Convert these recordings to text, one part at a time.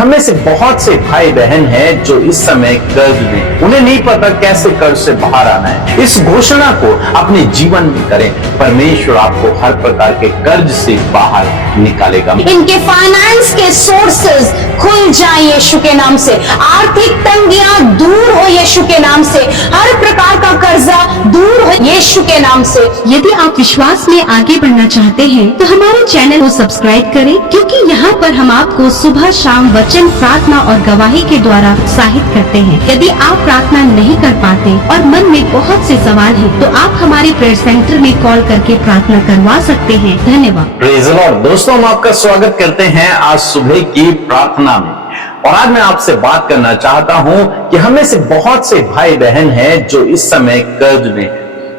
हमें से बहुत से भाई बहन हैं जो इस समय कर्ज में, उन्हें नहीं पता कैसे कर्ज से बाहर आना है। इस घोषणा को अपने जीवन में करें, परमेश्वर आपको हर प्रकार के कर्ज से बाहर निकालेगा। इनके फाइनेंस के सोर्सेज खुल जाए यीशु के नाम से, आर्थिक तंगियां दूर हो यीशु के नाम से, हर प्रकार का कर्जा दूर हो यीशु के नाम से। यदि आप विश्वास में आगे बढ़ना चाहते हैं तो हमारे चैनल को सब्सक्राइब करें, क्योंकि यहाँ पर हम आपको सुबह शाम वचन, प्रार्थना और गवाही के द्वारा उत्साहित करते हैं। यदि आप प्रार्थना नहीं कर पाते और मन में बहुत से सवाल हैं, तो आप हमारे प्रेयर सेंटर में कॉल करके प्रार्थना करवा सकते हैं। धन्यवाद। Praise the Lord. दोस्तों, हम आपका स्वागत करते हैं आज सुबह की प्रार्थना में। और आज मैं आपसे बात करना चाहता हूं कि हमें से बहुत से भाई बहन हैं जो इस समय कर्ज में,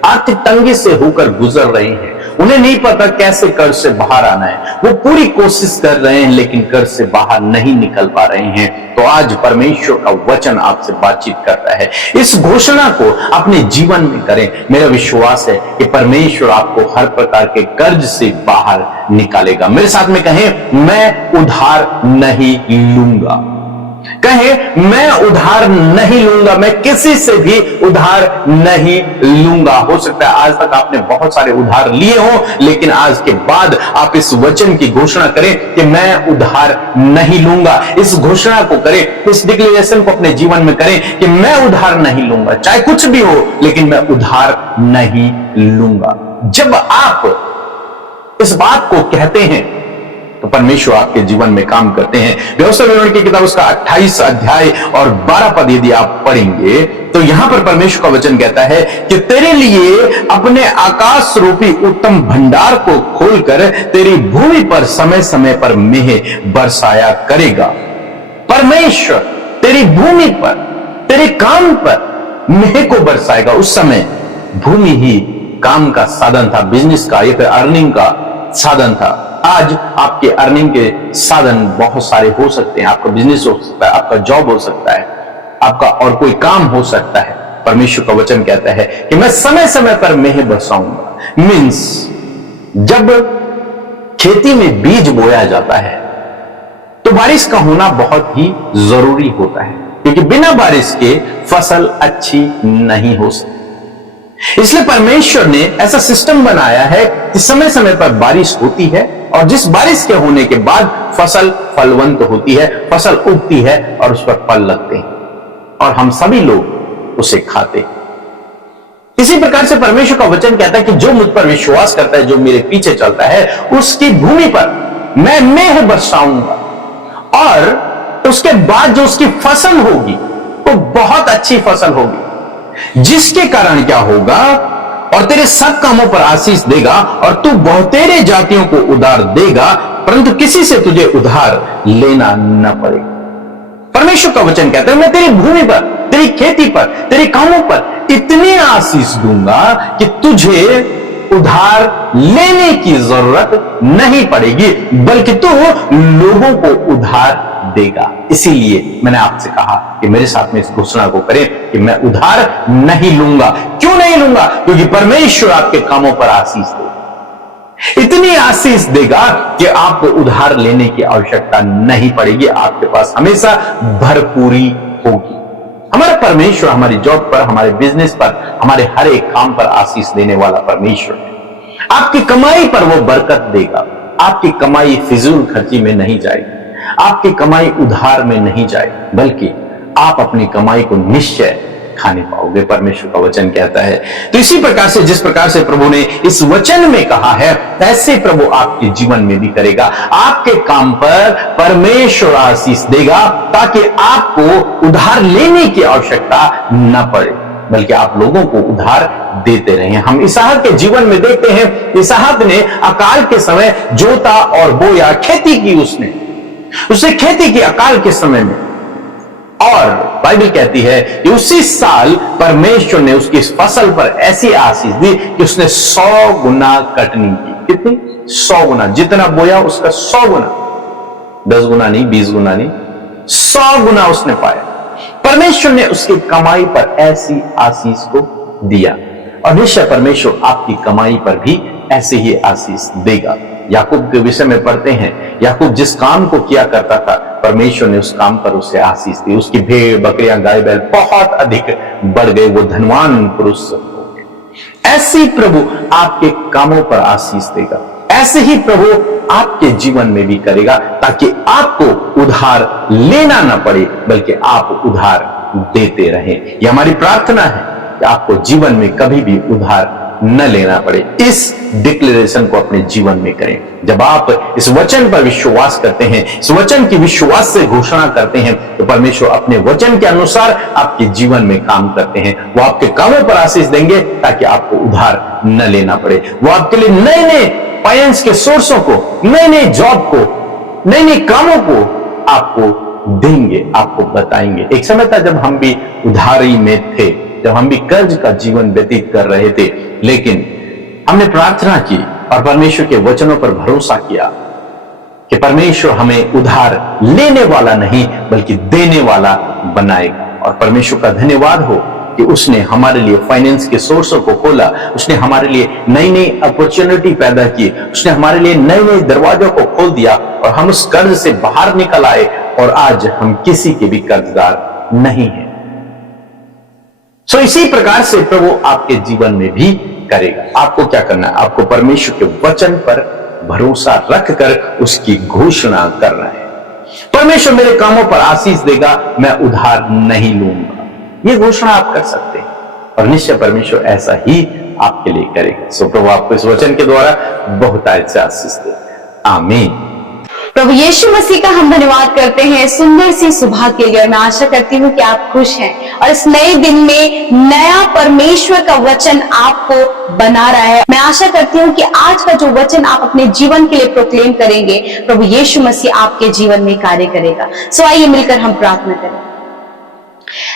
आर्थिक तंगी से होकर गुजर रहे हैं। उन्हें नहीं पता कैसे कर्ज से बाहर आना है। वो पूरी कोशिश कर रहे हैं लेकिन कर्ज से बाहर नहीं निकल पा रहे हैं। तो आज परमेश्वर का वचन आपसे बातचीत करता है। इस घोषणा को अपने जीवन में करें। मेरा विश्वास है कि परमेश्वर आपको हर प्रकार के कर्ज से बाहर निकालेगा। मेरे साथ में कहें, मैं उधार नहीं लूंगा। कहें, मैं उधार नहीं लूंगा, मैं किसी से भी उधार नहीं लूंगा। हो सकता है आज तक आपने बहुत सारे उधार लिए हो, लेकिन आज के बाद आप इस वचन की घोषणा करें कि मैं उधार नहीं लूंगा। इस घोषणा को करें, इस डिक्लेरेशन को अपने जीवन में करें कि मैं उधार नहीं लूंगा, चाहे कुछ भी हो, लेकिन मैं उधार नहीं लूंगा। जब आप इस बात को कहते हैं तो परमेश्वर आपके जीवन में काम करते हैं। व्यवस्था विवरण की किताब उसका 28 अध्याय और 12 पद यदि आप पढ़ेंगे तो यहां पर परमेश्वर का वचन कहता है कि तेरे लिए अपने आकाश रूपी उत्तम भंडार को खोलकर तेरी भूमि पर समय समय पर मेह बरसाया करेगा। परमेश्वर तेरी भूमि पर, तेरे काम पर मेह को बरसाएगा। उस समय भूमि ही काम का साधन था, बिजनेस का या फिर अर्निंग का साधन था। आज आपके अर्निंग के साधन बहुत सारे हो सकते हैं। आपका बिजनेस हो सकता है, आपका जॉब हो सकता है, आपका और कोई काम हो सकता है। परमेश्वर का वचन कहता है कि मैं समय समय पर मेह बरसाऊंगा। मीन्स जब खेती में बीज बोया जाता है तो बारिश का होना बहुत ही जरूरी होता है, क्योंकि बिना बारिश के फसल अच्छी नहीं हो सकती। इसलिए परमेश्वर ने ऐसा सिस्टम बनाया है कि समय समय पर बारिश होती है और जिस बारिश के होने के बाद फसल फलवंत होती है, फसल उगती है और उस पर फल लगते हैं और हम सभी लोग उसे खाते हैं। इसी प्रकार से परमेश्वर का वचन कहता है कि जो मुझ पर विश्वास करता है, जो मेरे पीछे चलता है, उसकी भूमि पर मैं मेह बरसाऊंगा और उसके बाद जो उसकी फसल होगी वो बहुत अच्छी फसल होगी, जिसके कारण क्या होगा, और तेरे सब कामों पर आशीष देगा और तू बहुतेरे जातियों को उधार देगा, परंतु किसी से तुझे उधार लेना न पड़ेगा। परमेश्वर का वचन कहता है मैं तेरी भूमि पर, तेरी खेती पर, तेरे कामों पर इतनी आशीष दूंगा कि तुझे उधार लेने की जरूरत नहीं पड़ेगी, बल्कि तू लोगों को उधार देगा। इसीलिए मैंने आपसे कहा कि मेरे साथ में इस घोषणा को करें कि मैं उधार नहीं लूंगा। क्यों नहीं लूंगा? क्योंकि परमेश्वर आपके कामों पर आशीष देगा, इतनी आशीष देगा कि आपको उधार लेने की आवश्यकता नहीं पड़ेगी। आपके पास हमेशा भरपूरी होगी। हमारा परमेश्वर हमारी जॉब पर, हमारे बिजनेस पर, हमारे हर एक काम पर आशीष देने वाला परमेश्वर है। आपकी कमाई पर वो बरकत देगा। आपकी कमाई फिजूल खर्ची में नहीं जाएगी, आपकी कमाई उधार में नहीं जाएगी, बल्कि आप अपनी कमाई को निश्चय खाने पाओगे, परमेश्वर का वचन कहता है। तो इसी प्रकार से, जिस प्रकार से प्रभु ने इस वचन में कहा है, ऐसे प्रभु आपके जीवन में भी करेगा। आपके काम पर परमेश्वर आशीष देगा ताकि आपको उधार लेने की आवश्यकता न पड़े, बल्कि आप लोगों को उधार देते रहे। हम इसहाक के जीवन में देखते हैं, इसहाक ने अकाल के समय जोता और बोया, खेती की उसने खेती की अकाल के समय में, और बाइबल कहती है कि उसी साल परमेश्वर ने उसकी इस फसल पर ऐसी आशीष दी कि उसने 100 गुना कटनी की। कितनी? 100 गुना। जितना बोया उसका 100 गुना, 10 गुना नहीं, 20 गुना नहीं, 100 गुना उसने पाया। परमेश्वर ने उसकी कमाई पर ऐसी आशीष को दिया और निश्चय परमेश्वर आपकी कमाई पर भी ऐसे ही आशीष देगा। याकूब के विषय में पढ़ते हैं, याकूब जिस काम को किया करता था परमेश्वर ने उस काम पर उसे आशीष दी। उसकी भेड़ बकरियां गाय बैल बहुत अधिक बढ़ गए, वो धनवान पुरुष हो गए। ऐसे ही प्रभु आपके कामों पर आशीष देगा, ऐसे ही प्रभु आपके जीवन में भी करेगा, ताकि आपको उधार लेना ना पड़े बल्कि आप उधार देते रहें। यह हमारी प्रार्थना है कि आपको जीवन में कभी भी उधार न लेना पड़े। इस डिक्लेरेशन को अपने जीवन में करें। जब आप इस वचन पर विश्वास करते हैं, इस वचन की विश्वास से घोषणा करते हैं, तो परमेश्वर अपने वचन के अनुसार आपके जीवन में काम करते हैं। वो आपके कामों पर आशीष देंगे ताकि आपको उधार न लेना पड़े। वो आपके लिए नए नए फाइनेंस के सोर्सों को, नए नए जॉब को, नए नए कामों को आपको देंगे, आपको बताएंगे। एक समय था जब हम भी उधारी में थे, जब हम भी कर्ज का जीवन व्यतीत कर रहे थे, लेकिन हमने प्रार्थना की और परमेश्वर के वचनों पर भरोसा किया कि परमेश्वर हमें उधार लेने वाला नहीं बल्कि देने वाला बनाएगा। और परमेश्वर का धन्यवाद हो कि उसने हमारे लिए फाइनेंस के सोर्सों को खोला, उसने हमारे लिए नई नई अपॉर्चुनिटी पैदा की, उसने हमारे लिए नए नए दरवाजों को खोल दिया और हम उस कर्ज से बाहर निकल आए और आज हम किसी के भी कर्जदार नहीं हैं। सो इसी प्रकार से प्रभु आपके जीवन में भी करेगा। आपको क्या करना है? आपको परमेश्वर के वचन पर भरोसा रखकर उसकी घोषणा करना है। परमेश्वर मेरे कामों पर आशीष देगा, मैं उधार नहीं लूंगा। यह घोषणा आप कर सकते हैं और निश्चय परमेश्वर ऐसा ही आपके लिए करेगा। सो प्रभु आपको इस वचन के द्वारा बहुत से आशीष दे। आमीन। प्रभु यीशु मसीह का हम धन्यवाद करते हैं सुंदर सी सुबह के लिए। और मैं आशा करती हूँ कि आप खुश हैं और इस नए दिन में नया परमेश्वर का वचन आपको बना रहा है। मैं आशा करती हूँ कि आज का जो वचन आप अपने जीवन के लिए प्रोक्लेम करेंगे, प्रभु यीशु मसीह आपके जीवन में कार्य करेगा। सो आइए मिलकर हम प्रार्थना करें।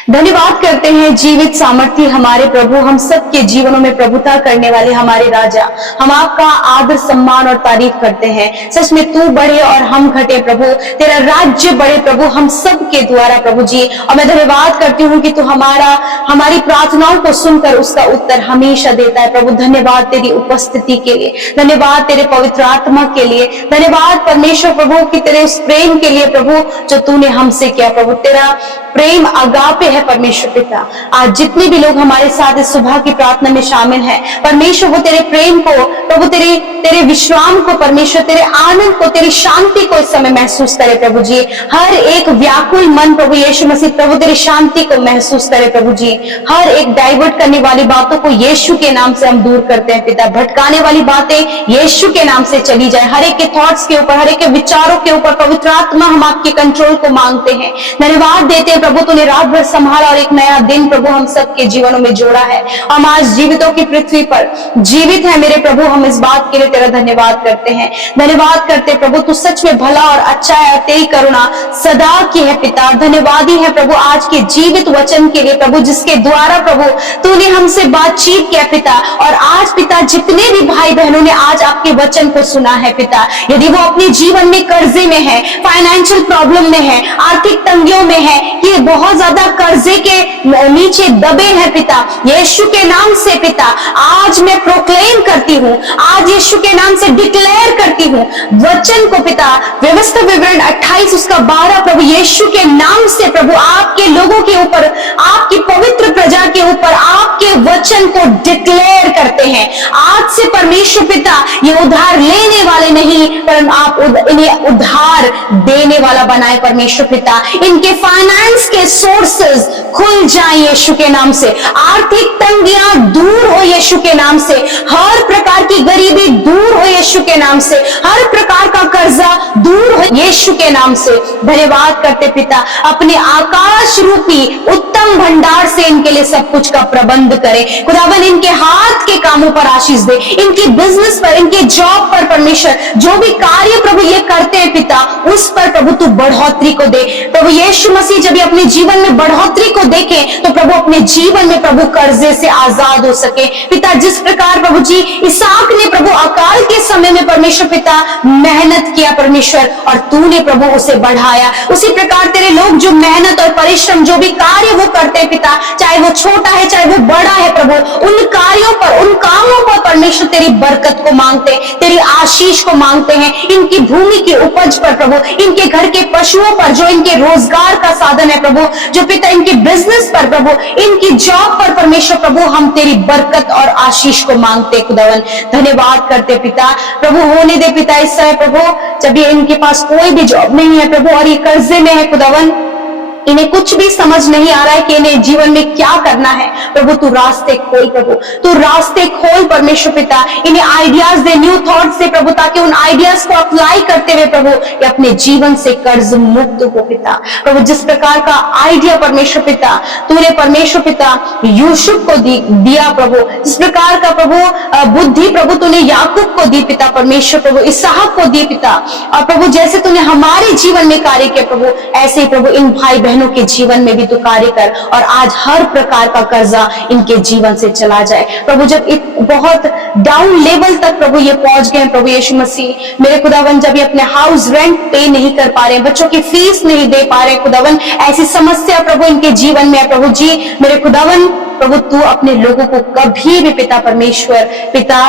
धन्यवाद करते हैं जीवित सामर्थ्य हमारे प्रभु, हम सबके जीवनों में प्रभुता करने वाले हमारे राजा। हम आपका आदर सम्मान और तारीफ करते हैं। सच में तू बढ़े और हम घटे प्रभु, तेरा राज्य बढ़े प्रभु हम सबके द्वारा प्रभु जी। और मैं धन्यवाद करती हूँ कि तू हमारी प्रार्थनाओं को सुनकर उसका उत्तर हमेशा देता है प्रभु। धन्यवाद तेरी उपस्थिति के लिए, धन्यवाद तेरे पवित्र आत्मा के लिए, धन्यवाद परमेश्वर प्रभु कि तेरे उस प्रेम के लिए प्रभु जो तूने हमसे किया प्रभु। तेरा प्रेम अगापे है परमेश्वर पिता। आज जितने भी लोग हमारे साथ इस सुबह की प्रार्थना में शामिल हैं परमेश्वर, वो तेरे प्रेम को प्रभु, तेरे विश्राम को परमेश्वर, तेरे आनंद को, तेरी शांति को इस समय महसूस करे प्रभु जी। हर एक व्याकुल मन प्रभु यीशु मसीह प्रभु तेरी शांति को महसूस करे प्रभु जी। हर एक डाइवर्ट करने वाली बातों को यीशु के नाम से हम दूर करते हैं पिता। भटकाने वाली बातें यीशु के नाम से चली जाए। हर एक के थॉट्स के ऊपर, हर एक के विचारों के ऊपर पवित्र आत्मा हम आपके कंट्रोल को मांगते हैं। धन्यवाद देते हैं प्रभु, तूने रात भर संभाला और एक नया दिन प्रभु हम सबके जीवनों में जोड़ा है। हम आज जीवितों की पृथ्वी पर जीवित है मेरे प्रभु। हम इस बात के लिए तेरा धन्यवाद करते हैं। धन्यवाद करते प्रभु, तू सच में भला और अच्छा है, तेरी करुणा सदा की है पिता। धन्यवादी है प्रभु आज के जीवित वचन के लिए प्रभु, जिसके द्वारा प्रभु तूने हमसे बातचीत किया पिता। और आज पिता जितने भी भाई बहनों ने आज आपके वचन को सुना है पिता, यदि वो अपने जीवन में कर्जे में है, फाइनेंशियल प्रॉब्लम में है, आर्थिक तंगियों में है, कि बहुत ज्यादा कर्जे के नीचे दबे हैं पिता, यीशु के नाम से पिता आज मैं प्रोक्लेम करती हूँ, आज यीशु के नाम से डिक्लेयर करती हूँ वचन को पिता। व्यवस्था विवरण 28 उसका 12 प्रभु यीशु के नाम से प्रभु आपके लोगों के ऊपर, आपकी पवित्र प्रजा के ऊपर आपके वचन को डिक्लेयर करते हैं। आज से परमेश्वर पिता ये उधार लेने वाले नहीं पर आप इन्हें उधार देने वाला बनाए परमेश्वर पिता। इनके फाइनेंस के सोर्सेस खुल जाए यीशु के नाम से, आर्थिक तंगियां दूर हो यीशु के नाम से, हर प्रकार की गरीबी दूर हो यीशु के नाम से, हर प्रकार का कर्जा दूर हो यीशु के नाम से। धन्यवाद करते पिता, अपने आकाश रूपी उत्तम भंडार से इनके लिए सब कुछ का प्रबंध करे खुदावन। इनके हाथ के कामों पर आशीष दे, इनके बिजनेस पर, इनके जॉब पर परमेश्वर, जो भी कार्य प्रभु ये करते हैं पिता उस पर प्रभु तू बढ़ोतरी को दे प्रभु यीशु मसीह। जब ये अपने जीवन में बढ़ोतरी को देखे तो प्रभु अपने जीवन में प्रभु कर्जे से आजाद हो सके पिता। जिस प्रकार प्रभु जी इसहाक ने प्रभु अकाल के समय में परमेश्वर पिता मेहनत किया परमेश्वर और तूने प्रभु उसे बढ़ाया, उसी प्रकार तेरे लोग जो मेहनत और परिश्रम जो भी कार्य वो करते हैं पिता, चाहे वो छोटा है चाहे वो बड़ा है प्रभु, उन कार्यों पर, उन कामों पर परमेश्वर तेरी बरकत को मांगते हैं, तेरी आशीष को मांगते हैं। इनकी भूमि की उपज पर प्रभु, इनके घर के पशुओं पर जो इनके रोजगार का साधन है प्रभु, जो पिता इनके बिजनेस पर प्रभु, इनकी जॉब पर परमेश्वर प्रभु, हम तेरी बरकत और आशीष को मांगते खुदावन। धन्यवाद करते पिता प्रभु, होने दे पिता इस समय प्रभु, जब ये इनके पास कोई भी जॉब नहीं है प्रभु और ये कर्जे में है खुदावन, इन्हें कुछ भी समझ नहीं आ रहा है कि इन्हें जीवन में क्या करना है प्रभु, तू रास्ते खोल प्रभु, तू रास्ते खोल परमेश्वर पिता, इन्हें आइडियाज दे, न्यू थॉट से प्रभु, ताकि उन आइडियाज को अप्लाई करते हुए प्रभु ये अपने जीवन से कर्ज मुक्त हो पिता प्रभु। जिस प्रकार का आइडिया परमेश्वर पिता तूने परमेश्वर पिता यूसुफ को दिया प्रभु, जिस प्रकार का प्रभु बुद्धि प्रभु तूने याकूब को दी पिता परमेश्वर प्रभु, इसहाक को दी पिता, और प्रभु जैसे तूने हमारे जीवन में कार्य किया प्रभु, ऐसे ही प्रभु इन भाई बहनों के जीवन में भी तू कार्य कर, और आज हर प्रकार का कर्जा इनके जीवन से चला जाए प्रभु। जब बहुत डाउन लेवल तक प्रभु ये पहुंच गए प्रभु यीशु मसीह, मेरे खुदावन, जब ये अपने हाउस रेंट पे नहीं कर पा रहे, बच्चों की फीस नहीं दे पा रहे खुदावन, ऐसी समस्या प्रभु इनके जीवन में है प्रभु जी, मेरे खुदावन प्रभु तू अपने लोगों को कभी भी पिता परमेश्वर पिता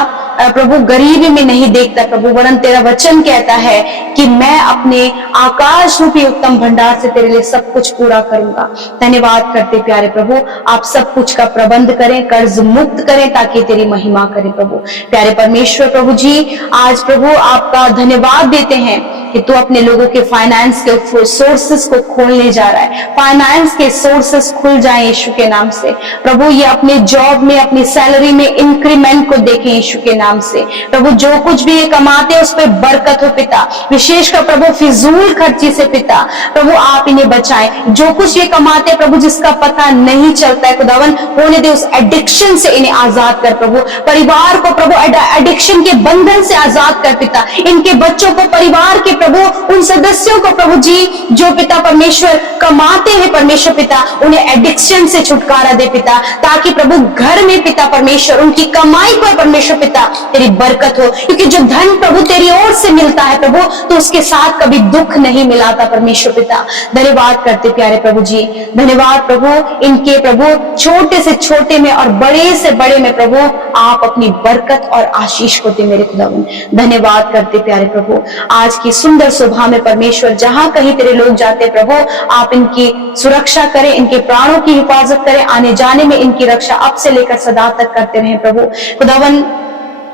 प्रभु गरीबी में नहीं देखता प्रभु, वरन तेरा वचन कहता है कि मैं अपने आकाश रूपी उत्तम भंडार से तेरे लिए सब कुछ पूरा करूंगा। धन्यवाद करते प्यारे प्रभु, आप सब कुछ का प्रबंध करें, कर्ज मुक्त करें, ताकि तेरी महिमा करें प्रभु। प्यारे परमेश्वर प्रभु जी, आज प्रभु आपका धन्यवाद देते हैं कि तू अपने लोगों के फाइनेंस के सोर्सेस को खोलने जा रहा है, फाइनेंस के सोर्सेस खुल जाए यीशु के नाम से प्रभु। ये अपने जॉब में, अपनी सैलरी में इंक्रीमेंट को देखें यीशु के नाम से प्रभु। जो कुछ भी ये कमाते हैं उस पर बरकत हो पिता, विशेषकर प्रभु फिजूल खर्ची से पिता प्रभु आप इन्हें बचाएं। जो कुछ ये कमाते हैं प्रभु जिसका पता नहीं चलता है खुदावन, होने दे उस एडिक्शन से इन्हें आजाद कर प्रभु। परिवार को प्रभु एडिक्शन के बंधन से आजाद कर पिता, इनके बच्चों को, परिवार के प्रभु उन सदस्यों को प्रभु जी जो पिता परमेश्वर कमाते हैं परमेश्वर पिता, उन्हें एडिक्शन से छुटकारा दे पिता, ताकि प्रभु घर में पिता परमेश्वर उनकी कमाई पर परमेश्वर पिता तेरी बरकत हो, क्योंकि जो धन प्रभु तेरी ओर से मिलता है प्रभु तो उसके साथ कभी दुख नहीं मिलाता परमेश्वर पिता। धन्यवाद करते प्यारे प्रभु जी, धन्यवाद प्रभु इनके प्रभु छोटे से छोटे में और बड़े से बड़े में प्रभु आप अपनी बरकत और आशीष को दे मेरे खुदावन। धन्यवाद करते प्यारे प्रभु, आज की सुंदर सुबह में परमेश्वर जहां कहीं तेरे लोग जाते प्रभु आप इनकी सुरक्षा करें, इनके प्राणों की हिफाजत करें, आने जाने में इनकी रक्षा अब से लेकर सदा तक करते रहें प्रभु। खुदावन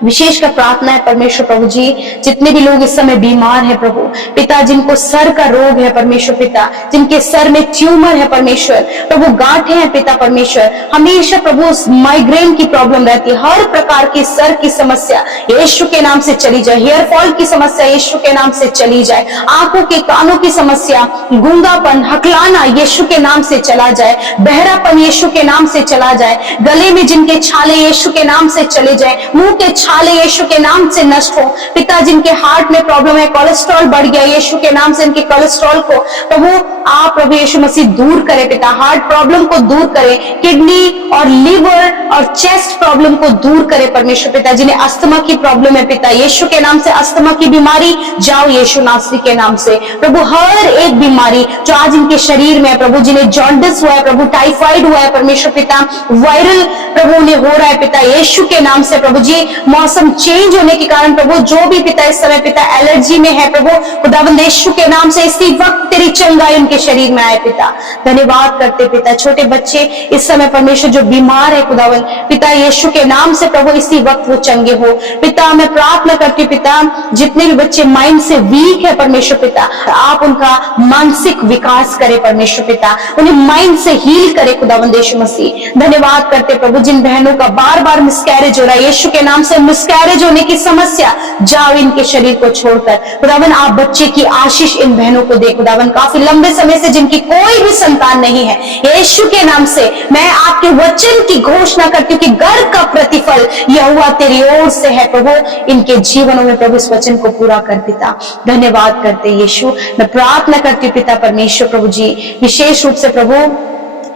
विशेष का प्रार्थना है परमेश्वर प्रभु जी, जितने भी लोग इस समय बीमार हैं प्रभु पिता, जिनको सर का रोग है परमेश्वर पिता, जिनके सर में ट्यूमर है परमेश्वर प्रभु, गांठें हैं पिता परमेश्वर, हमेशा प्रभु माइग्रेन की प्रॉब्लम रहती है, हर प्रकार की सर की समस्या यीशु के नाम से चली जाए, हेयर फॉल की समस्या यीशु के नाम से चली जाए, आंखों के कानों की समस्या, गूंगापन, हकलाना यीशु के नाम से चला जाए, बहरापन यीशु के नाम से चला जाए, गले में जिनके छाले यीशु के नाम से चले जाए, मुंह के छाले यीशु के नाम से नष्ट हो पिता, जिनके हार्ट में प्रॉब्लम है, कोलेस्ट्रॉल बढ़ गया यीशु के नाम से इनके कोलेस्ट्रॉल को प्रभु आप प्रभु यीशु मसीह दूर करे पिता, हार्ट प्रॉब्लम को दूर करे, किडनी और लिवर और चेस्ट प्रॉब्लम को दूर करे परमेश्वर पिता, जिन्हें अस्थमा की प्रॉब्लम है पिता यीशु के नाम से अस्थमा की बीमारी जाओ यीशु नासरी के नाम से प्रभु, हर एक बीमारी जो आज इनके शरीर में है प्रभु, जिन्हें जॉन्डिस हुआ है प्रभु, टाइफाइड हुआ है परमेश्वर पिता, वायरल प्रभु उन्हें हो रहा है पिता यीशु के नाम से प्रभु जी, मौसम चेंज होने के कारण प्रभु जो भी पिता इस समय पिता एलर्जी में है प्रभु खुदावंद यीशु के नाम से इसी वक्त तेरी चंगाई उनके शरीर में आए पिता। धन्यवाद करते पिता, छोटे बच्चे इस समय परमेश्वर जो बीमार है खुदावंद पिता यीशु के नाम से प्रभु इसी वक्त वो चंगे हो पिता। मैं प्रार्थना करती हूँ पिता, जितने भी बच्चे माइंड से वीक है परमेश्वर पिता, आप उनका मानसिक विकास करे परमेश्वर पिता, उन्हें माइंड से हील करे खुदावंद यीशु मसीह। धन्यवाद करते प्रभु, जिन बहनों का बार बार मिसकैरेज हो रहा है यीशु के नाम से मिसकैरेज होने की समस्या जाओ इनके शरीर को छोड़कर खुदावन, आप बच्चे की आशीष इन बहनों को दे खुदावन, काफी लंबे समय से जिनकी कोई भी संतान नहीं है यीशु के नाम से मैं आपके वचन की घोषणा करती हूँ कि घर का प्रतिफल यहोवा तेरी ओर से है प्रभु, इनके जीवनों में प्रभु इस वचन को पूरा कर पिता। धन्यवाद करते यीशु, मैं प्रार्थना करती हूँ पिता परमेश्वर प्रभु जी, विशेष रूप से प्रभु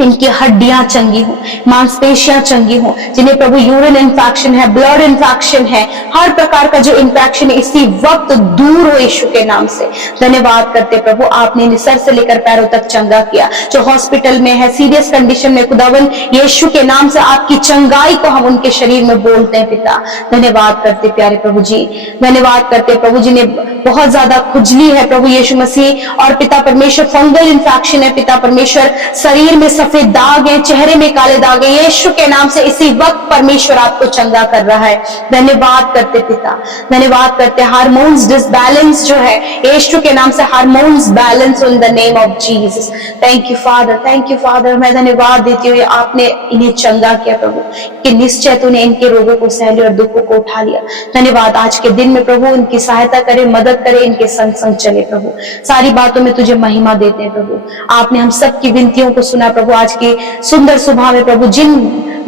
इनकी हड्डियां चंगी हो, मांसपेशियां चंगी हो, जिन्हें प्रभु यूरिन इन्फेक्शन है, ब्लड इन्फेक्शन है, हर प्रकार का जो इन्फेक्शन है इसी वक्त दूर हो यीशु के नाम से। धन्यवाद करते प्रभु, आपने इन्हें सर से लेकर पैरों तक चंगा किया। जो हॉस्पिटल में है, सीरियस कंडीशन में, खुदावन यीशु के नाम से आपकी चंगाई को हम उनके शरीर में बोलते हैं पिता। धन्यवाद करते प्यारे प्रभु जी, धन्यवाद करते प्रभु जी ने बहुत ज्यादा खुजली है प्रभु यीशु मसीह, और पिता परमेश्वर फंगल इन्फेक्शन है पिता परमेश्वर, शरीर में सफेद दाग है, चेहरे में काले दाग है, यीशु के नाम से इसी वक्त परमेश्वर आपको चंगा कर रहा है। धन्यवाद करते पिता, धन्यवाद करते। हार्मोन्स डिसबैलेंस जो है यीशु के नाम से hormones balance in the name of Jesus. Thank you father, thank you father. मैं धन्यवाद देती हूँ आपने इन्हें चंगा किया प्रभु, कि निश्चय तूने इनके रोगों को सह लिया और दुखों को उठा लिया। धन्यवाद, आज के दिन में प्रभु इनकी सहायता करे, मदद करे, इनके संग संग चले प्रभु। सारी बातों में तुझे महिमा देते हैं प्रभु। आपने हम सबकी विनतियों को सुना प्रभु। आज की सुंदर सुबह में प्रभु जिन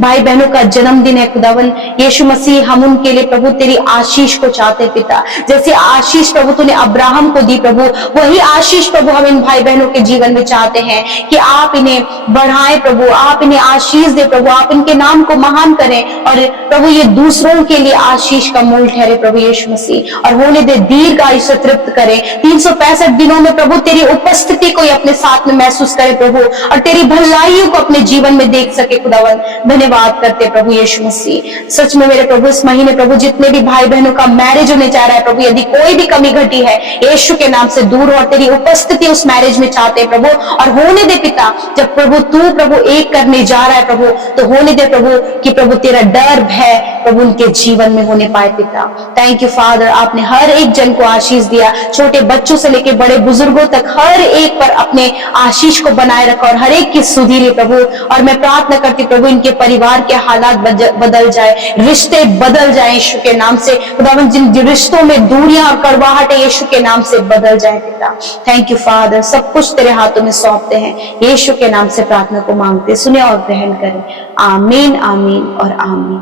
भाई बहनों का जन्मदिन है खुदावन यीशु मसीह, हम उनके लिए प्रभु तेरी आशीष को चाहते पिता। जैसे आशीष प्रभु तूने अब्राहम को दी प्रभु, वही आशीष प्रभु हम इन भाई बहनों के जीवन में चाहते हैं कि आप इन्हें बढ़ाएं प्रभु, आप इन्हें आशीष दे प्रभु, आप इनके नाम को महान करें, और प्रभु ये दूसरों के लिए आशीष का मूल ठहरे प्रभु यीशु मसीह, और होने दे दीर्घ आयु से तृप्त करें। 365 दिनों में प्रभु तेरी उपस्थिति को अपने साथ में महसूस करे प्रभु, और तेरी भलाइयों को अपने जीवन में देख सके खुदावन। धन्यवाद करते प्रभु यीशु मसीह। सच में मेरे प्रभु इस महीने प्रभु जितने भी भाई बहनों का मैरिज होने जा रहा है प्रभु, यदि कोई भी कमी घटी है यीशु के नाम से दूर हो, और तेरी उपस्थिति उस मैरिज में चाहते हैं प्रभु, और होने दे पिता जब प्रभु तू प्रभु एक करने जा रहा है प्रभु, तो होने दे प्रभु कि प्रभु तेरा डर भय प्रभु उनके जीवन में होने पाए पिता। थैंक यू फादर, आपने हर एक जन को आशीष दिया, छोटे बच्चों से लेकर बड़े बुजुर्गों तक हर एक पर अपने आशीष को बनाए रखा, और हर एक की सुधीरे प्रभु। और मैं प्रार्थना करती प्रभु इनके परिवार के हालात बदल जाए, रिश्ते बदल जाए यीशु के नाम से खुदावन। जिन रिश्तों में दूरियां और कड़वाहट है यीशु के नाम से बदल जाए पिता। थैंक यू फादर, सब कुछ तेरे हाथों में सौंपते हैं, यीशु के नाम से प्रार्थना को मांगते, सुने और ग्रहण करें। आमीन, आमीन और आमीन।